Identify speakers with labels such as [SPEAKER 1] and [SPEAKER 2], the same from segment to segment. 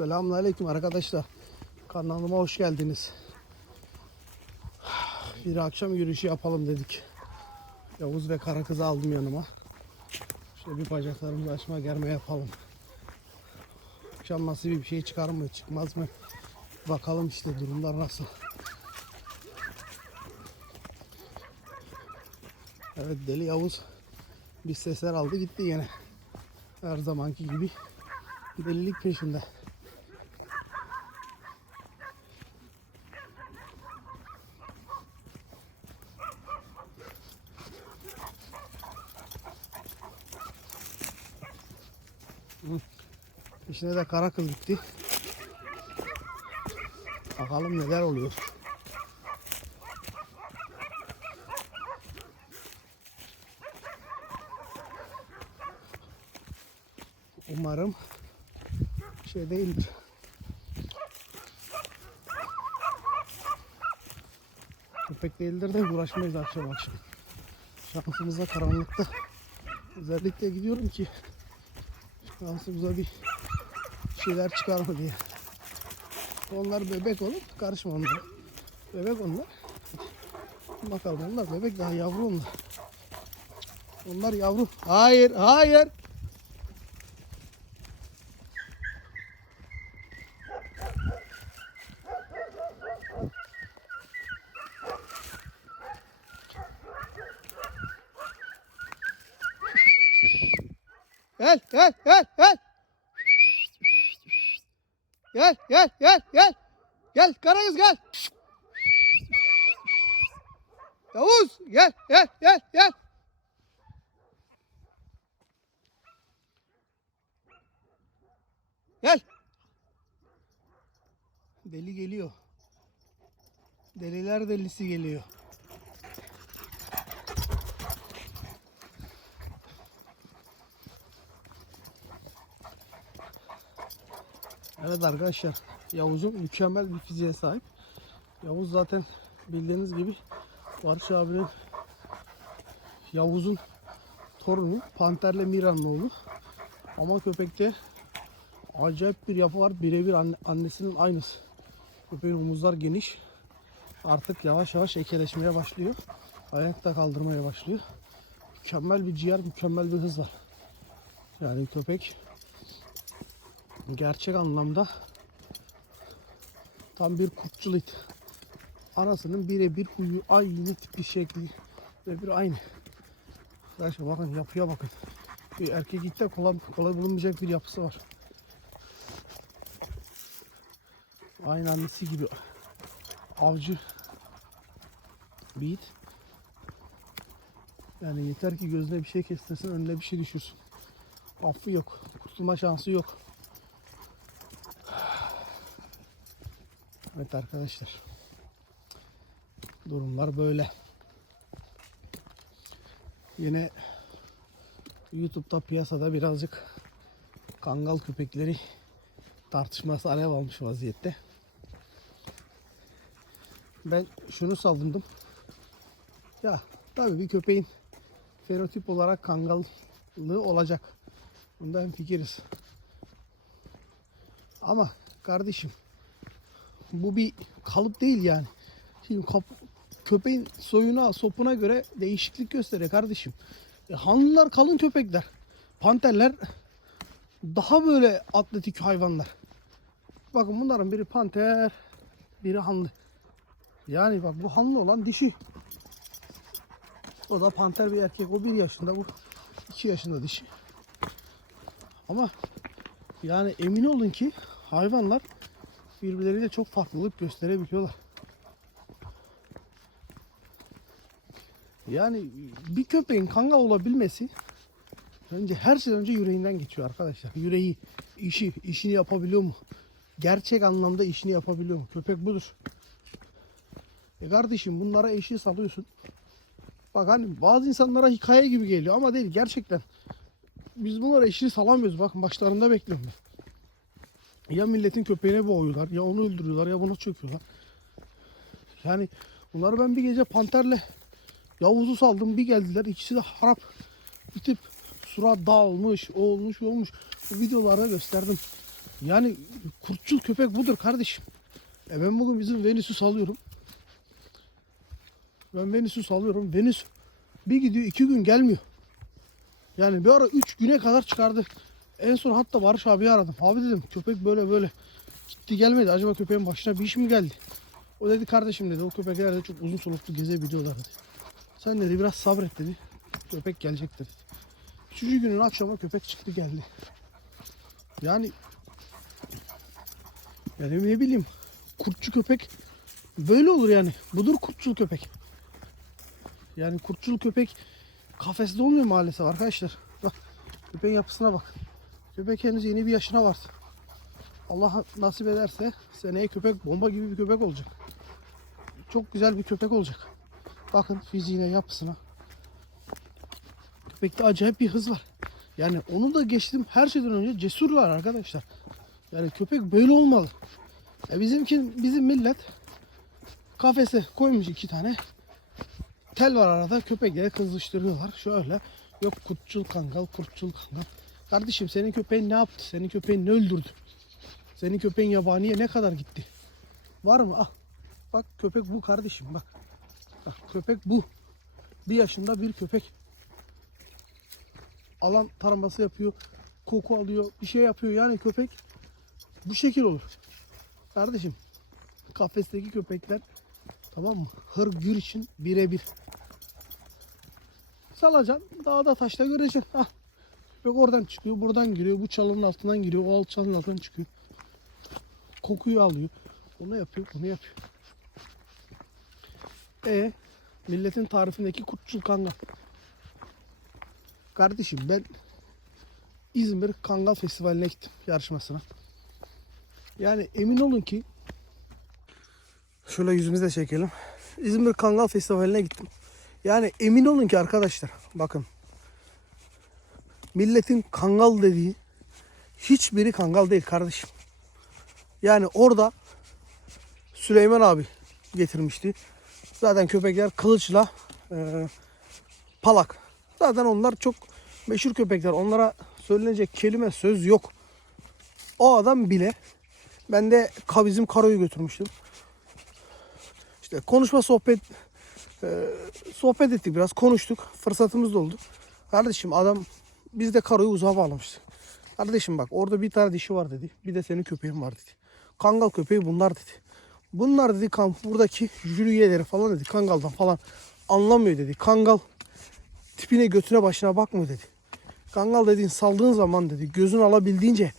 [SPEAKER 1] Selamünaleyküm arkadaşlar. Kanalıma hoş geldiniz. Bir akşam yürüyüşü yapalım dedik. Yavuz ve kara kızı aldım yanıma. Şöyle bir bacaklarımızı açma germe yapalım. Akşam nasıl bir şey çıkar mı çıkmaz mı? Bakalım işte durumlar nasıl. Evet deli Yavuz bir sesler aldı gitti yine. Her zamanki gibi delilik peşinde. İşine de kara kız gitti. Bakalım neler oluyor. Umarım şey değildir. Köpek değildir de uğraşmayız akşam akşam. Şansımıza karanlıkta. Özellikle gidiyorum ki şansımıza bir şeyler çıkar mı diye. Onlar bebek olup karışma onlara. Bebek onlar. Bakalım onlar bebek daha yavru onlar. Onlar yavru. Hayır, hayır. Gel, gel, gel, gel. Gel, gel, gel, gel. Karagöz gel. Yavuz, gel, gel, gel, gel. Gel. Deli geliyor. Deliler delisi geliyor. Evet arkadaşlar Yavuz'un mükemmel bir fiziğe sahip. Yavuz zaten bildiğiniz gibi Barış abinin Yavuz'un torunu Panter'le Mira'nın oğlu. Ama köpekte acayip bir yapı var. Birebir anne- annesinin aynısı. Köpeğin omuzlar geniş. Artık yavaş yavaş ekeleşmeye başlıyor. Ayakta kaldırmaya başlıyor. Mükemmel bir ciğer, mükemmel bir hız var. Yani köpek gerçek anlamda tam bir kurtçul it. Anasının birebir huyu aynı tipi şekli ve bir aynı. Arkadaşlar bakın yapıya bakın. Bir erkek itte kolay, kolay bulunmayacak bir yapısı var. Aynı annesi gibi avcı bir it. Yani yeter ki gözüne bir şey kestirsin, önüne bir şey düşürsün. Affı yok. Kurtulma şansı yok. Evet arkadaşlar. Durumlar böyle. Yine YouTube'da piyasada birazcık kangal köpekleri tartışması alev almış vaziyette. Ben şunu savundum. Ya tabii bir köpeğin fenotip olarak kangallığı olacak. Bunda hemfikiriz. Ama kardeşim bu bir kalıp değil yani. Şimdi köpeğin soyuna, sopuna göre değişiklik gösteriyor kardeşim. E, hanlılar kalın köpekler. Panterler daha böyle atletik hayvanlar. Bakın bunların biri panter, biri hanlı. Yani bak bu hanlı olan dişi. O da panter bir erkek. O bir yaşında, bu iki yaşında dişi. Ama yani emin olun ki hayvanlar birbirleriyle çok farklılık gösterebiliyorlar. Yani bir köpeğin kangal olabilmesi önce her şeyden önce yüreğinden geçiyor arkadaşlar. Yüreği, işi, işini yapabiliyor mu? Gerçek anlamda işini yapabiliyor mu? Köpek budur. E kardeşim bunlara eşi salıyorsun. Bak hani bazı insanlara hikaye gibi geliyor ama değil gerçekten. Biz bunlara eşini salamıyoruz. Bakın başlarında bekliyorum ben. Ya milletin köpeğine boğuyorlar, ya onu öldürüyorlar, ya buna çöküyorlar. Yani bunları ben bir gece panterle Yavuz'u saldım bir geldiler. ikisi de harap bitip surat dağılmış, o olmuş, bu olmuş. Bu videolarda gösterdim. Yani kurtçul köpek budur kardeşim. E ben bugün bizim Venüs'ü salıyorum. Ben Venüs'ü salıyorum. Venüs bir gidiyor iki gün gelmiyor. Yani bir ara üç güne kadar çıkardı. En son hatta Barış abi aradım. Abi dedim köpek böyle böyle gitti gelmedi. Acaba köpeğin başına bir iş mi geldi? O dedi kardeşim dedi o köpekler de çok uzun soluklu gezebiliyorlar dedi. Sen dedi biraz sabret dedi. Köpek gelecek dedi. Üçüncü günün akşama köpek çıktı geldi. Yani yani ne bileyim kurtçu köpek böyle olur yani. Budur kurtçul köpek. Yani kurtçul köpek kafeste olmuyor maalesef arkadaşlar. Bak köpeğin yapısına bak. Köpek henüz yeni bir yaşına var. Allah nasip ederse seneye köpek bomba gibi bir köpek olacak. Çok güzel bir köpek olacak. Bakın fiziğine, yapısına. Köpekte acayip bir hız var. Yani onu da geçtim her şeyden önce cesurlar arkadaşlar. Yani köpek böyle olmalı. Ya bizimki bizim millet kafese koymuş iki tane. Tel var arada köpekleri kızıştırıyorlar. Şöyle yok kurtçul kangal kurtçul kangal. Kardeşim senin köpeğin ne yaptı? Senin köpeğin ne öldürdü? Senin köpeğin yabaniye ne kadar gitti? Var mı? Ah. Bak köpek bu kardeşim bak. Bak köpek bu. Bir yaşında bir köpek. Alan taraması yapıyor. Koku alıyor. Bir şey yapıyor. Yani köpek bu şekil olur. Kardeşim kafesteki köpekler tamam mı? Hır gür için birebir. Salacaksın. Dağda taşta göreceksin. Ah. Köpek oradan çıkıyor. Buradan giriyor. Bu çalının altından giriyor. O alt çalının altından çıkıyor. Kokuyu alıyor. Onu yapıyor. Bunu yapıyor. E milletin tarifindeki kurtçul kangal. Kardeşim ben İzmir Kangal Festivali'ne gittim yarışmasına. Yani emin olun ki şöyle yüzümüzü de çekelim. İzmir Kangal Festivali'ne gittim. Yani emin olun ki arkadaşlar bakın milletin kangal dediği hiçbiri kangal değil kardeşim. Yani orada Süleyman abi getirmişti. Zaten köpekler kılıçla e, palak. Zaten onlar çok meşhur köpekler. Onlara söylenecek kelime söz yok. O adam bile ben de bizim Karo'yu götürmüştüm. İşte konuşma sohbet e, sohbet ettik biraz konuştuk. Fırsatımız da oldu. Kardeşim adam biz de Karo'yu uzağa bağlamıştık. Kardeşim bak orada bir tane dişi var dedi. Bir de senin köpeğin var dedi. Kangal köpeği bunlar dedi. Bunlar dedi kan buradaki jüri üyeleri falan dedi. Kangaldan falan anlamıyor dedi. Kangal tipine götüne başına bakmıyor dedi. Kangal dediğin saldığın zaman dedi gözün alabildiğince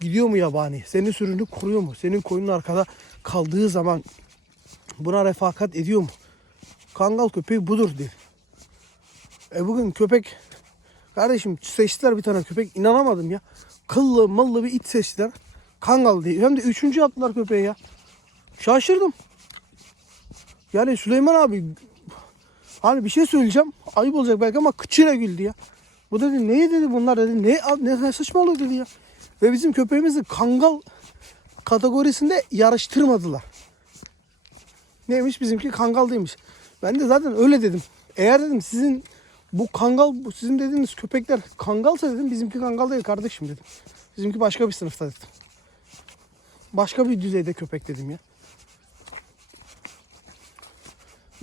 [SPEAKER 1] gidiyor mu yabani? Senin sürünü kuruyor mu? Senin koyunun arkada kaldığı zaman buna refakat ediyor mu? Kangal köpeği budur dedi. E bugün köpek kardeşim seçtiler bir tane köpek inanamadım ya. Kıllı mallı bir it seçtiler. Kangal diye. Hem de üçüncü yaptılar köpeği ya. Şaşırdım. Yani Süleyman abi hani bir şey söyleyeceğim. Ayıp olacak belki ama kıçıyla güldü ya. Bu dedi neye dedi bunlar dedi. Ne, ne, saçmalıyor dedi ya. Ve bizim köpeğimizi kangal kategorisinde yarıştırmadılar. Neymiş bizimki kangal değilmiş. Ben de zaten öyle dedim. Eğer dedim sizin bu kangal sizin dediğiniz köpekler kangalsa dedim bizimki kangal değil kardeşim dedim. Bizimki başka bir sınıfta dedim. Başka bir düzeyde köpek dedim ya.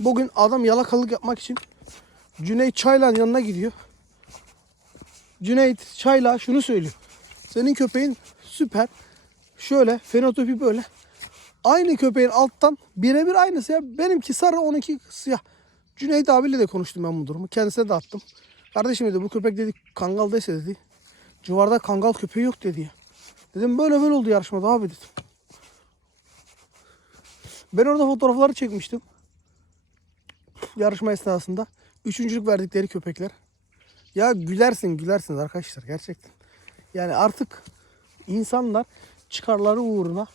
[SPEAKER 1] Bugün adam yalakalık yapmak için Cüneyt Çaylan yanına gidiyor. Cüneyt Çayla şunu söylüyor. Senin köpeğin süper. Şöyle fenotipi böyle. Aynı köpeğin alttan birebir aynısı ya. Benimki sarı onunki siyah. Cüneyt abiyle de konuştum ben bu durumu. Kendisine de attım. Kardeşim dedi bu köpek dedi kangaldaysa dedi. Civarda kangal köpeği yok dedi. Dedim böyle böyle oldu yarışmada abi dedim. Ben orada fotoğrafları çekmiştim. Yarışma esnasında. Üçüncülük verdikleri köpekler. Ya gülersin gülersiniz arkadaşlar gerçekten. Yani artık insanlar çıkarları uğruna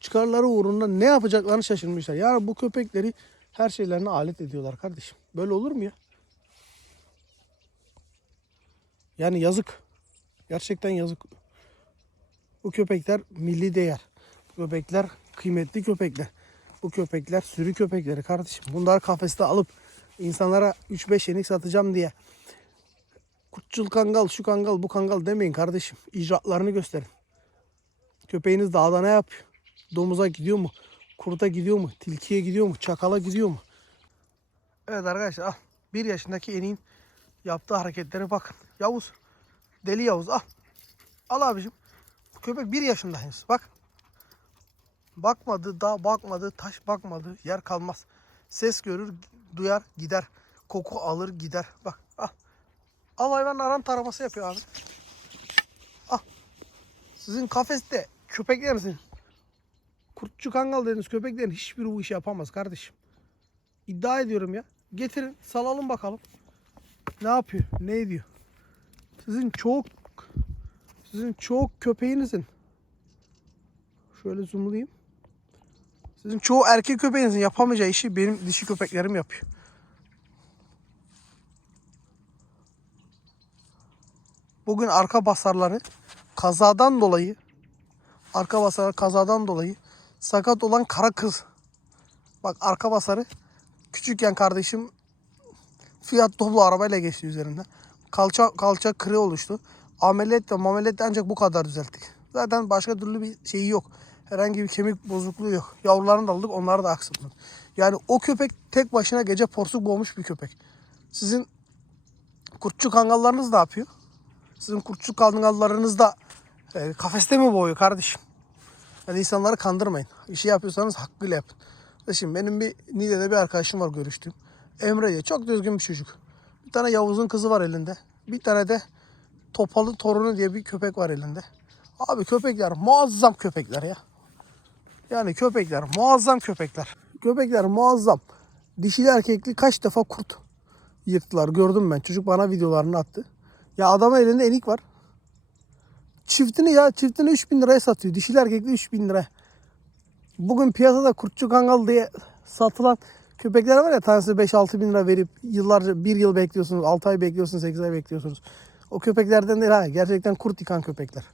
[SPEAKER 1] çıkarları uğruna ne yapacaklarını şaşırmışlar. Yani bu köpekleri her şeylerine alet ediyorlar kardeşim. Böyle olur mu ya? Yani yazık. Gerçekten yazık. Bu köpekler milli değer. Bu köpekler kıymetli köpekler. Bu köpekler sürü köpekleri kardeşim. Bunlar kafeste alıp insanlara 3-5 yenik satacağım diye Kurtçul kangal, şu kangal, bu kangal demeyin kardeşim. İcraatlarını gösterin. Köpeğiniz dağda ne yapıyor? Domuza gidiyor mu? Kurta gidiyor mu? Tilkiye gidiyor mu? Çakala gidiyor mu? Evet arkadaşlar al. Bir yaşındaki eniğin yaptığı hareketlere bakın. Yavuz. Deli Yavuz al. Al abicim. Köpek bir yaşında henüz. Bak. Bakmadı, dağ bakmadı, taş bakmadı. Yer kalmaz. Ses görür, duyar, gider. Koku alır, gider. Bak al. Al hayvan aran taraması yapıyor abi. Al. Sizin kafeste köpeklerinizin kurtçu kangal dediğiniz köpeklerin hiçbiri bu işi yapamaz kardeşim. İddia ediyorum ya. Getirin salalım bakalım. Ne yapıyor? Ne ediyor? Sizin çok sizin çok köpeğinizin şöyle zoomlayayım. Sizin çoğu erkek köpeğinizin yapamayacağı işi benim dişi köpeklerim yapıyor. Bugün arka basarları kazadan dolayı arka basarı kazadan dolayı sakat olan kara kız. Bak arka basarı küçükken kardeşim Fiat Doblo arabayla geçti üzerinden. Kalça kalça kırığı oluştu. Ameliyat ve mameliyat ancak bu kadar düzelttik. Zaten başka türlü bir şeyi yok. Herhangi bir kemik bozukluğu yok. Yavrularını da aldık onları da aksattım. Yani o köpek tek başına gece porsuk boğmuş bir köpek. Sizin kurtçu kangallarınız ne yapıyor? Sizin kurtçu kangallarınız da e, kafeste mi boğuyor kardeşim? Yani insanları kandırmayın. İşi yapıyorsanız hakkıyla yapın. Şimdi benim bir Niğde'de bir arkadaşım var görüştüğüm. Emre diye. Çok düzgün bir çocuk. Bir tane Yavuz'un kızı var elinde. Bir tane de Topalı torunu diye bir köpek var elinde. Abi köpekler muazzam köpekler ya. Yani köpekler muazzam köpekler. Köpekler muazzam. Dişili erkekli kaç defa kurt yırttılar gördüm ben. Çocuk bana videolarını attı. Ya adamın elinde enik var. Çiftini ya çiftini 3000 liraya satıyor. Dişili erkekli 3000 lira. Bugün piyasada kurtçu kangal diye satılan köpekler var ya tanesi 5-6 bin lira verip yıllarca bir yıl bekliyorsunuz, 6 ay bekliyorsunuz, 8 ay bekliyorsunuz. O köpeklerden değil ha. Gerçekten kurt yıkan köpekler.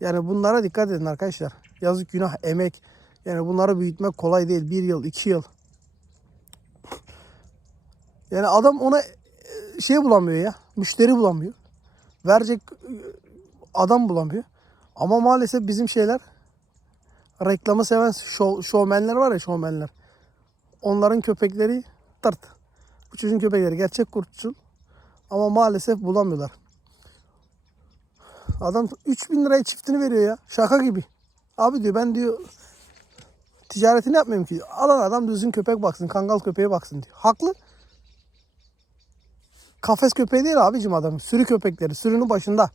[SPEAKER 1] Yani bunlara dikkat edin arkadaşlar. Yazık günah, emek. Yani bunları büyütmek kolay değil. Bir yıl, iki yıl. Yani adam ona e, şey bulamıyor ya. Müşteri bulamıyor. Verecek e, adam bulamıyor. Ama maalesef bizim şeyler reklamı seven şov, şovmenler var ya şovmenler. Onların köpekleri tırt. Bu çocuğun köpekleri gerçek kurtçul. Ama maalesef bulamıyorlar. Adam 3000 liraya çiftini veriyor ya. Şaka gibi. Abi diyor ben diyor ticaretini yapmayayım ki. Alan adam düzgün köpek baksın. Kangal köpeğe baksın diyor. Haklı. Kafes köpeği değil abicim adam. Sürü köpekleri. Sürünün başında.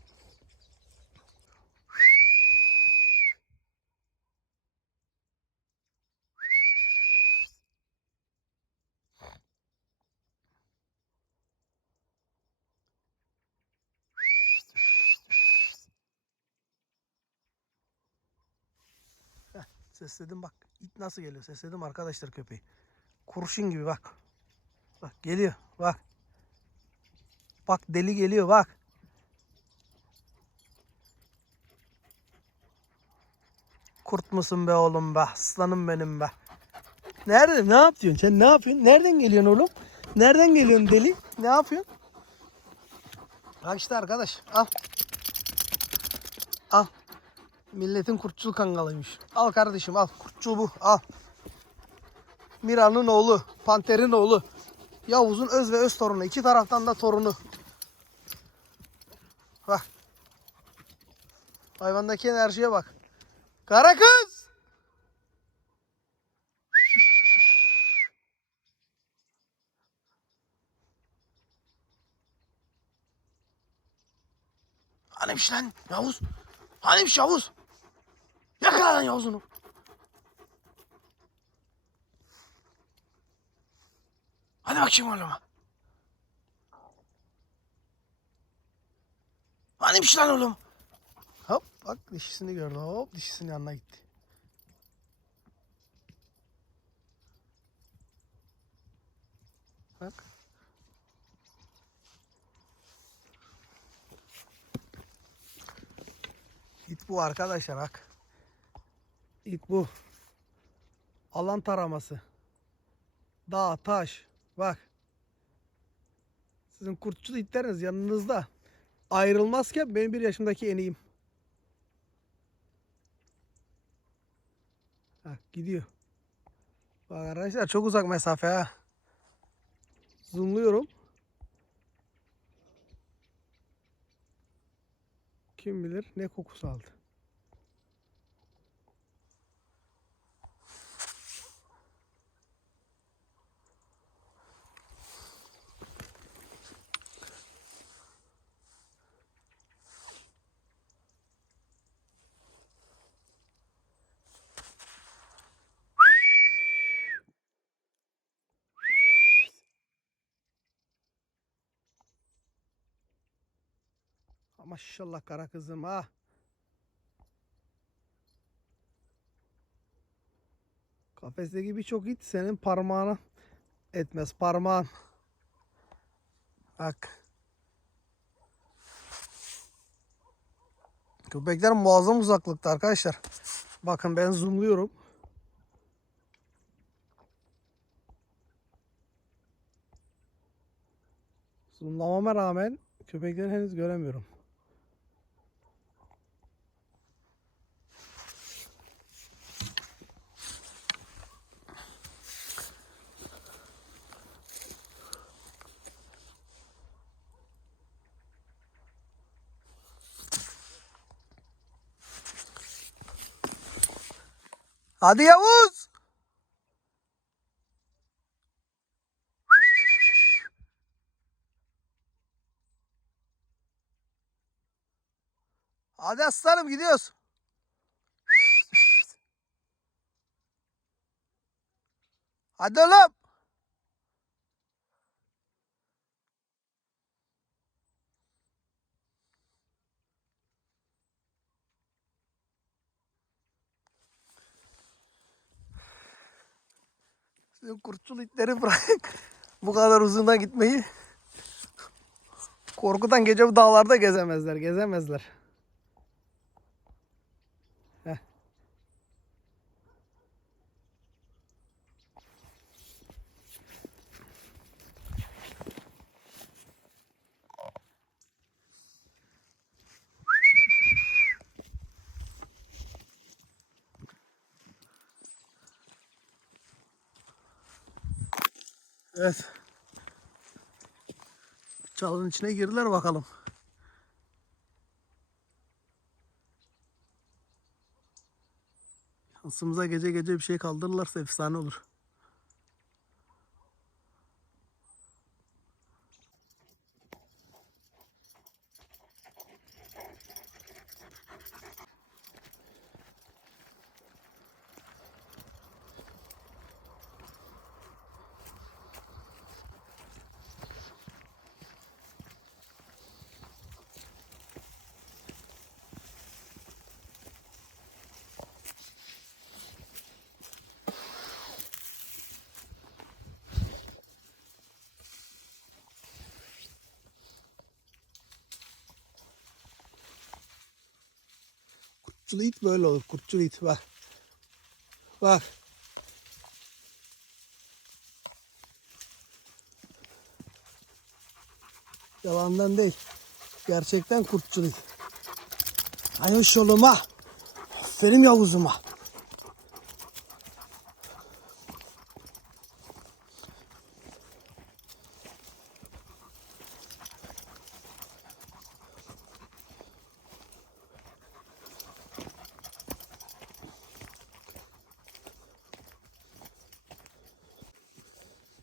[SPEAKER 1] Sesledim bak. İt nasıl geliyor? Sesledim arkadaşlar köpeği. Kurşun gibi bak. Bak geliyor. Bak. Bak deli geliyor bak. Kurt musun be oğlum be? Aslanım benim be. Nerede? Ne yapıyorsun? Sen ne yapıyorsun? Nereden geliyorsun oğlum? Nereden geliyorsun deli? Ne yapıyorsun? Bak işte arkadaş. Al. Al. Milletin kurtçul kangalıymış. Al kardeşim al. Kurtçul bu. Al. Mira'nın oğlu. Panter'in oğlu. Yavuz'un öz ve öz torunu. İki taraftan da torunu. Bak. Hayvandaki enerjiye bak. Kara kız. Hanemiş lan Yavuz. Hanemiş Yavuz. Yakala lan Yavuz'unu. Hadi bakayım oğlum. Hanemiş lan oğlum. Hop bak dişisini gördü. Hop dişisinin yanına gitti. Bak. İt bu arkadaşlar bak. İt bu. Alan taraması. Dağ, taş. Bak. Siz Sizin kurtçulu itleriniz yanınızda ayrılmazken benim bir yaşımdaki eneyim. Ha, gidiyor. Bak arkadaşlar çok uzak mesafe ha. Zoomluyorum. Kim bilir ne kokusu aldı. Maşallah kara kızım ha. Kafesteki birçok it senin parmağını etmez. Parmağın. Bak. Köpekler muazzam uzaklıkta arkadaşlar. Bakın ben zoomluyorum. Zoomlamama rağmen köpekleri henüz göremiyorum. Hadi Yavuz. Hadi aslanım gidiyoruz. Hadi oğlum. Kurtçul itleri bırak. Bu kadar uzuna gitmeyi. Korkudan gece bu dağlarda gezemezler. Gezemezler. Evet. Çalının içine girdiler bakalım. Şansımıza gece gece bir şey kaldırırlarsa efsane olur. Kurtçulu it böyle olur. Kurtçulu it bak. Bak. Yalandan değil. Gerçekten kurtçulu it. Ay hoş yoluma. Aferin Yavuz'uma.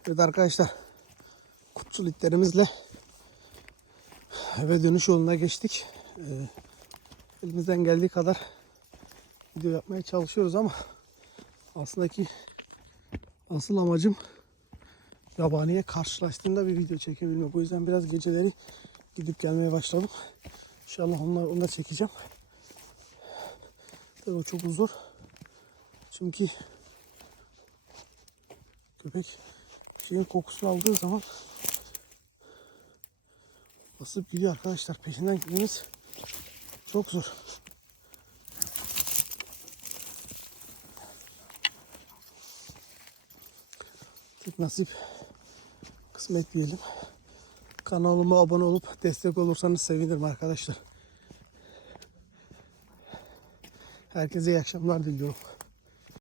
[SPEAKER 1] Evet arkadaşlar. Kutsul itlerimizle eve dönüş yoluna geçtik. Ee, elimizden geldiği kadar video yapmaya çalışıyoruz ama aslında ki asıl amacım yabaniye karşılaştığında bir video çekebilmek. O yüzden biraz geceleri gidip gelmeye başladım. İnşallah onlar onu da çekeceğim. Tabii o çok zor. Çünkü köpek şeyin kokusunu aldığı zaman basıp gidiyor arkadaşlar. Peşinden gitmemiz çok zor. Tek nasip kısmet diyelim. Kanalıma abone olup destek olursanız sevinirim arkadaşlar. Herkese iyi akşamlar diliyorum.